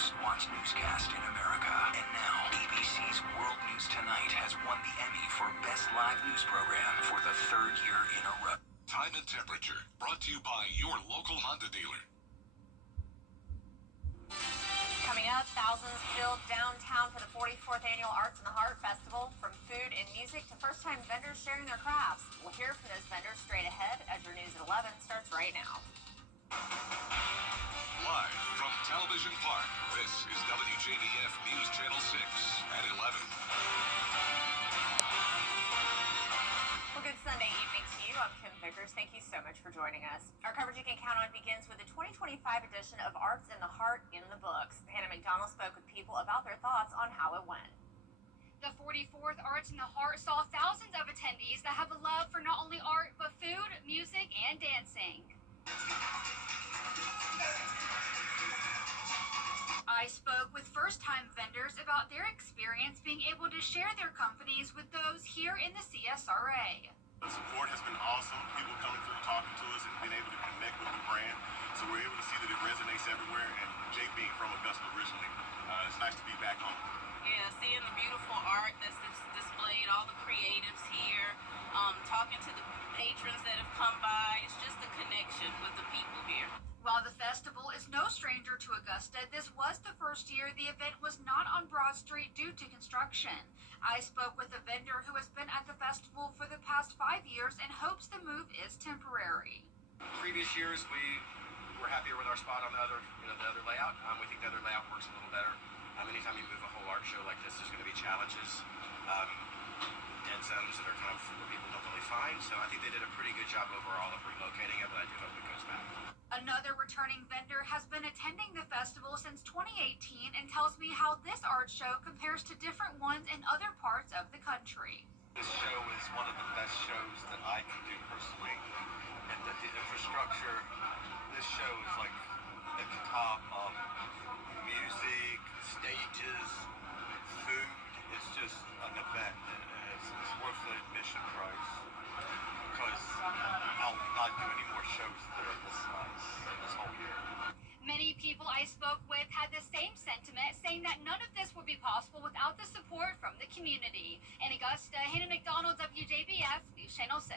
most watched newscast in America. And now, ABC's World News Tonight has won the Emmy for Best Live News Program for the third year in a row. Time and temperature, brought to you by your local Honda dealer. Coming up, thousands filled downtown for the 44th Annual Arts in the Heart Festival. From food and music to first-time vendors sharing their crafts. We'll hear from those vendors straight ahead as your news at 11 starts right now. Live from Television Park, this is WJBF News Channel 6 at 11. Well, good Sunday evening to you. I'm Kim Vickers. Thank you so much for joining us. Our coverage you can count on begins with the 2025 edition of Arts in the Heart in the Books. Hannah McDonald spoke with people about their thoughts on how it went. The 44th Arts in the Heart saw thousands of attendees that have a love for not only art, but food, music, and dancing. I spoke with first-time vendors about their experience being able to share their companies with those here in the CSRA. The support has been awesome. People coming through, talking to us, and being able to connect with the brand. So we're able to see that it resonates everywhere. And Jake being from Augusta originally, it's nice to be back home. Yeah, seeing the beautiful art that's displayed, all the creatives here, talking to the patrons that have come by. It's just a connection with the people here. While the festival is no stranger to Augusta, this was the first year the event was not on Broad Street due to construction. I spoke with a vendor who has been at the festival for the past 5 years and hopes the move is temporary. Previous years, we were happier with our spot on the other layout. We think the other layout works a little better. Anytime you move a whole art show like this, there's going to be challenges, dead zones that are kind of where people don't really find. So I think they did a pretty good job overall of relocating it, but I do hope it goes back. Another returning vendor has been attending the festival since 2018 and tells me how this art show compares to different ones in other parts of the country. This show is one of the best shows that I can do personally, and the infrastructure, this show is like at the top of music, stages, food. It's just an event, and it's worth the admission price, because I'll not do any more shows that are this nice this whole year. Many people I spoke with had the same sentiment, saying that none of this would be possible without the support from the community. In Augusta, Hannah McDonald, WJBF, News Channel 6.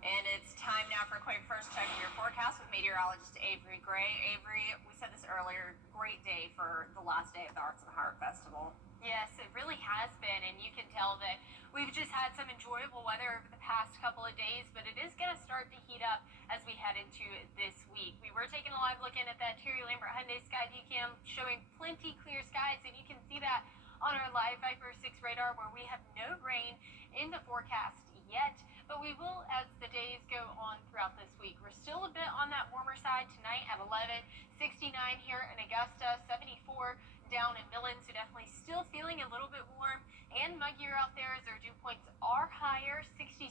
And it's time now for a quick first check of your forecast with meteorologist Avery Gray. Avery, we said this earlier, great day for the last day of the Arts in the Heart Festival. Yes, it really has been, and you can tell that we've just had some enjoyable weather over the past couple of days, but it is going to start to heat up as we head into this week. We were taking a live look in at that Terry Lambert Hyundai Sky View Cam, showing plenty clear skies, and you can see that on our live Viper 6 radar, where we have no rain in the forecast yet, but we will as the days go on throughout this week. We're still a bit on that warmer side tonight at 11, 69 here in Augusta, 74 down in Millen, so definitely still feeling a little bit warm and muggier out there as our dew points are higher, 67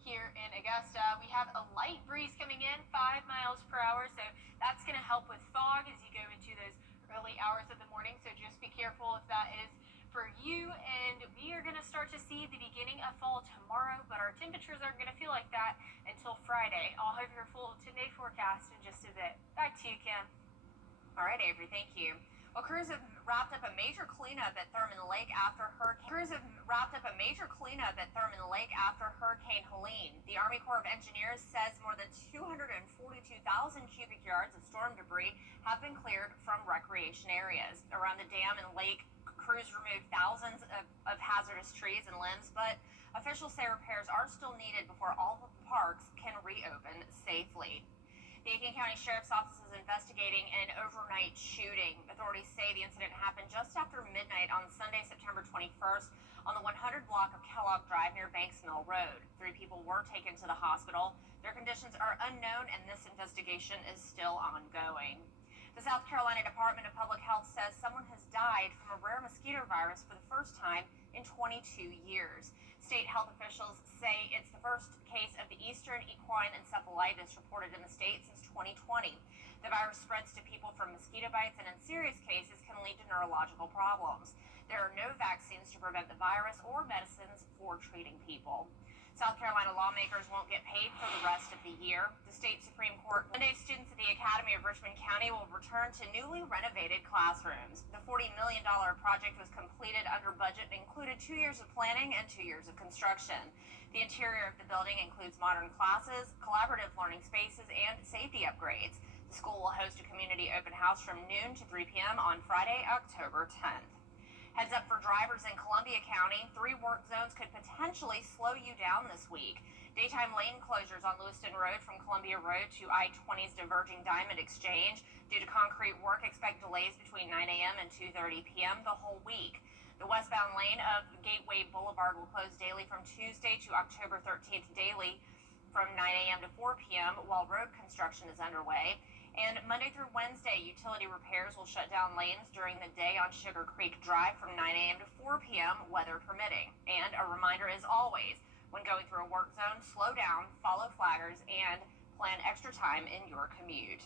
here in Augusta. We have a light breeze coming in, 5 miles per hour, so that's going to help with fog as you go into those early hours of the morning, so just be careful if that is for you. And we are going to start to see the beginning of fall tomorrow, but our temperatures aren't going to feel like that until Friday. I'll have your full 10-day forecast in just a bit. Back to you, Kim. All right, Avery, thank you. Well, crews have wrapped up a major cleanup at Thurman Lake after Hurricane Helene. The Army Corps of Engineers says more than 242,000 cubic yards of storm debris have been cleared from recreation areas. Around the dam and lake, crews removed thousands of hazardous trees and limbs, but officials say repairs are still needed before all of the parks can reopen safely. The Aiken County Sheriff's Office is investigating an overnight shooting. Authorities say the incident happened just after midnight on Sunday, September 21st on the 100 block of Kellogg Drive near Banks Mill Road. 3 people were taken to the hospital. Their conditions are unknown, and this investigation is still ongoing. The South Carolina Department of Public Health says someone has died from a rare mosquito virus for the first time in 22 years. State health officials say it's the first case of the Eastern equine encephalitis reported in the state since 2020. The virus spreads to people from mosquito bites and in serious cases can lead to neurological problems. There are no vaccines to prevent the virus or medicines for treating people. South Carolina lawmakers won't get paid for the rest of the year. The state Supreme Court Monday students at the the Academy of Richmond County will return to newly renovated classrooms. The $40 million project was completed under budget and included 2 years of planning and 2 years of construction. The interior of the building includes modern classes, collaborative learning spaces, and safety upgrades. The school will host a community open house from noon to 3 p.m. on Friday, October 10th. Heads up for drivers in Columbia County. 3 work zones could potentially slow you down this week. Daytime lane closures on Lewiston Road from Columbia Road to I-20's diverging Diamond Exchange. Due to concrete work, expect delays between 9 a.m. and 2:30 p.m. the whole week. The westbound lane of Gateway Boulevard will close daily from Tuesday to October 13th daily from 9 a.m. to 4 p.m. while road construction is underway. And Monday through Wednesday, utility repairs will shut down lanes during the day on Sugar Creek Drive from 9 a.m. to 4 p.m., weather permitting. And a reminder, as always, when going through a work zone, slow down, follow flaggers, and plan extra time in your commute.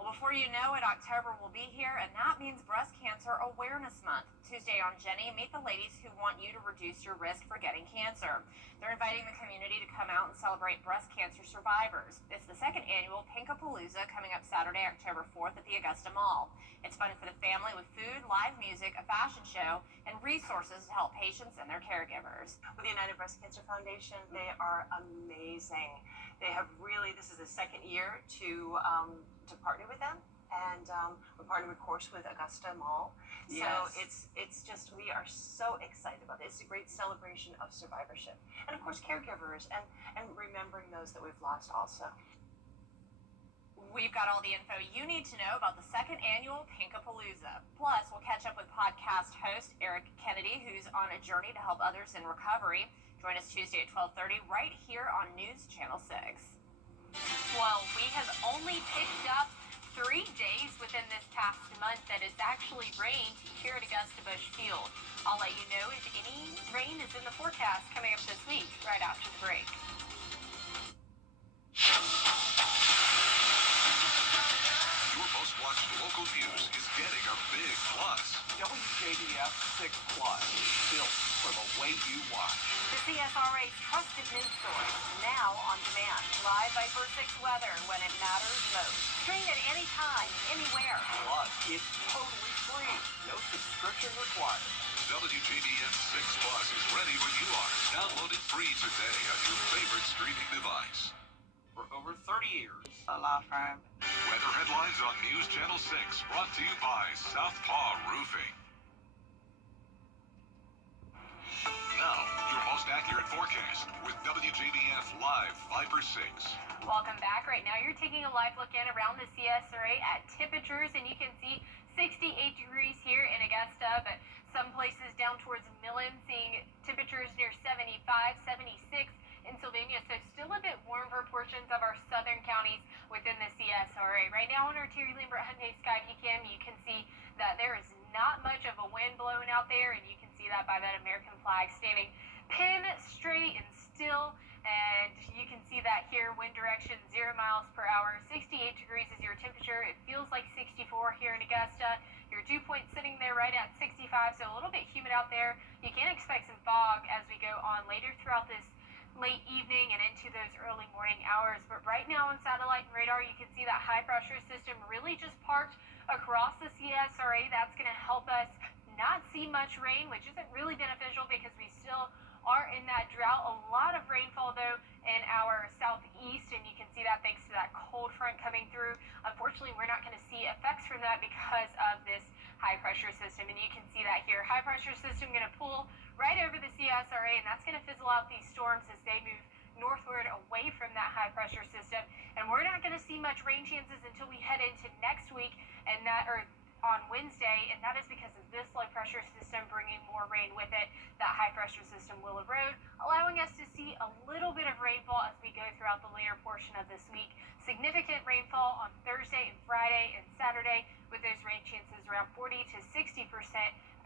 Well, before you know it, October will be here, and that means Breast Cancer Awareness Month. Tuesday on Jenny, meet the ladies who want you to reduce your risk for getting cancer. They're inviting the community to come out and celebrate breast cancer survivors. It's the second annual Pinkapalooza coming up Saturday, October 4th at the Augusta Mall. It's fun for the family with food, live music, a fashion show, and resources to help patients and their caregivers. With the United Breast Cancer Foundation, they are amazing. They have really, this is the second year to partner with them, and we're partnering, of course, with Augusta Mall. Yes. So it's just, we are so excited about it. It's a great celebration of survivorship, and of course, caregivers, and remembering those that we've lost also. We've got all the info you need to know about the second annual Pinkapalooza. Plus, we'll catch up with podcast host Eric Kennedy, who's on a journey to help others in recovery. Join us Tuesday at 12:30 right here on News Channel 6. Well, we have only picked up 3 days within this past month that it's actually rained here at Augusta Busch Field. I'll let you know if any rain is in the forecast coming up this week right after the break. Your most watched local news is getting a big plus. WJBF 6 Plus, built for the way you watch. The CSRA's trusted news source, now on demand. Live by First 6 weather when it matters most. Stream it anytime, anywhere. Plus, it's totally free. No subscription required. WJBF 6 Plus is ready when you are. Download it free today on your favorite streaming device. For over 30 years. A law firm. Weather headlines on News Channel 6, brought to you by Southpaw Roofing. Now, your most accurate forecast with WJBF Live Viper 6. Welcome back. Right now, you're taking a live look in around the CSRA at temperatures, and you can see 68 degrees here in Augusta, but some places down towards Millen, seeing temperatures near 75, 76 in Sylvania, so still a bit warm for portions of our southern counties within the CSRA. Right now on our Terry Lambert Hyundai Skyview cam, you can see that there is not much of a wind blowing out there, and you can see that by that American flag standing pin straight and still, and you can see that here, wind direction 0 miles per hour. 68 degrees is your temperature. It feels like 64 here in Augusta. Your dew point sitting there right at 65, so a little bit humid out there. You can expect some fog as we go on later throughout this late evening and into those early morning hours. But right now on satellite and radar, you can see that high pressure system really just parked across the CSRA. That's going to help us not see much rain, which isn't really beneficial because we still are in that drought. A lot of rainfall though in our southeast, and you can see that thanks to that cold front coming through. Unfortunately, we're not going to see effects from that because of this high pressure system, and you can see that here. High pressure system going to pull right over the CSRA, and that's going to fizzle out these storms as they move northward away from that high pressure system. And we're not going to see much rain chances until we head into next week, and on Wednesday, and that is because of this low pressure system bringing more rain with it. That high pressure system will erode, allowing us to see a little bit of rainfall as we go throughout the later portion of this week. Significant rainfall on Thursday and Friday and Saturday, with those rain chances around 40 to 60%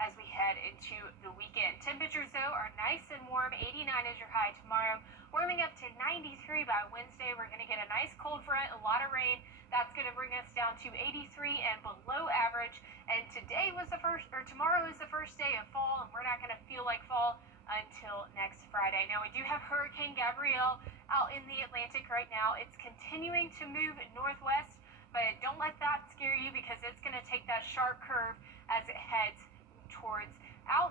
as we head into the weekend. Temperatures though are nice and warm. 89 is your high tomorrow, warming up to 93 by Wednesday. We're going to get a nice cold front, a lot of rain. That's going to bring us down to 83 and below average. And tomorrow is the first day of fall, and we're not going to feel like fall until next Friday. Now, we do have Hurricane Gabrielle out in the Atlantic right now. It's continuing to move northwest, but because it's going to take that sharp curve as it heads towards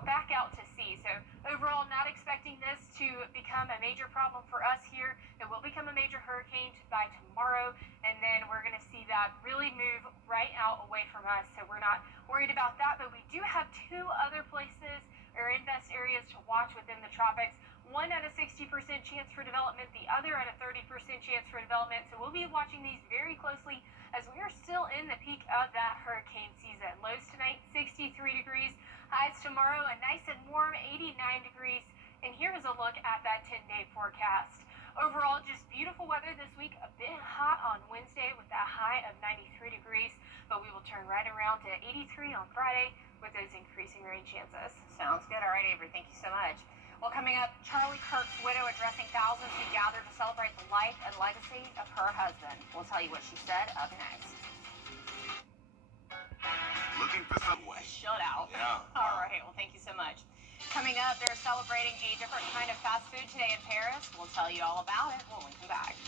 back out to sea. So overall, not expecting this to become a major problem for us here. It will become a major hurricane by tomorrow, and then we're going to see that really move right out away from us. So we're not worried about that, but we do have two other places or invest areas to watch within the tropics. One at a 60% chance for development, the other at a 30% chance for development. So we'll be watching these very closely as we are still in the peak of that hurricane season. Lows tonight, 63 degrees. Highs tomorrow, a nice and warm 89 degrees. And here is a look at that 10-day forecast. Overall, just beautiful weather this week. A bit hot on Wednesday with that high of 93 degrees. But we will turn right around to 83 on Friday with those increasing rain chances. Sounds good. All right, Avery, thank you so much. Well, coming up, Charlie Kirk's widow addressing thousands who gathered to celebrate the life and legacy of her husband. We'll tell you what she said up next. Looking for some A shutout. Yeah. All right, well, thank you so much. Coming up, they're celebrating a different kind of fast food today in Paris. We'll tell you all about it when we come back.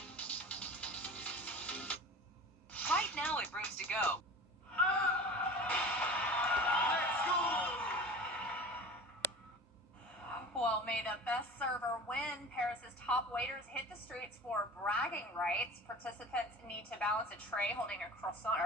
Right now at Rooms to Go. Well, may the best server win. Paris's top waiters hit the streets for bragging rights. Participants need to balance a tray holding a croissant,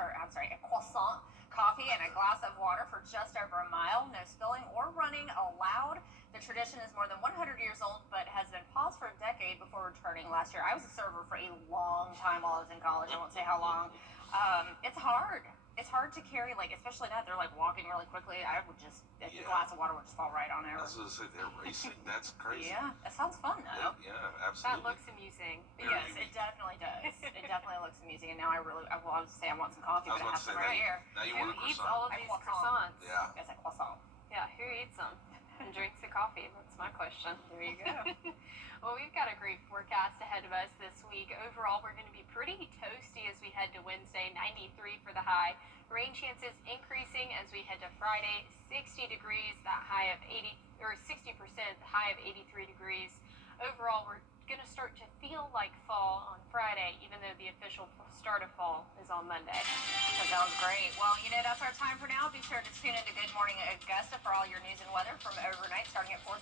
coffee, and a glass of water for just over a mile. No spilling or running allowed. The tradition is more than 100 years old, but has been paused for a decade before returning last year. I was a server for a long time while I was in college. I won't say how long. It's hard. It's hard to carry, like, especially now they're like walking really quickly. I would just, a glass of water would just fall right on over. I was going to say, they're racing. That's crazy. Yeah, that sounds fun though. Yeah, That absolutely. looks amusing. Yes, it definitely does. It definitely looks amusing. And now I would say I want some coffee, I was but I about have to say, some right here. now you Who want a eats croissant. all of A these croissant. croissants? Yeah. Yes, a croissant. Yeah, who eats them and drinks the coffee? That's my question. There you go. Well, we've got a great forecast ahead of us this week. Overall, we're going to be pretty toasty as we head to Wednesday, 93 for the high. Rain chances increasing as we head to Friday, 60 degrees, that high of 80, or 60%, the high of 83 degrees. Overall, we're going to start to feel like fall on Friday, even though the official start of fall is on Monday. That sounds great. Well, that's our time for now. Be sure to tune in to Good Morning Augusta for all your news and weather from overnight starting at 4:30.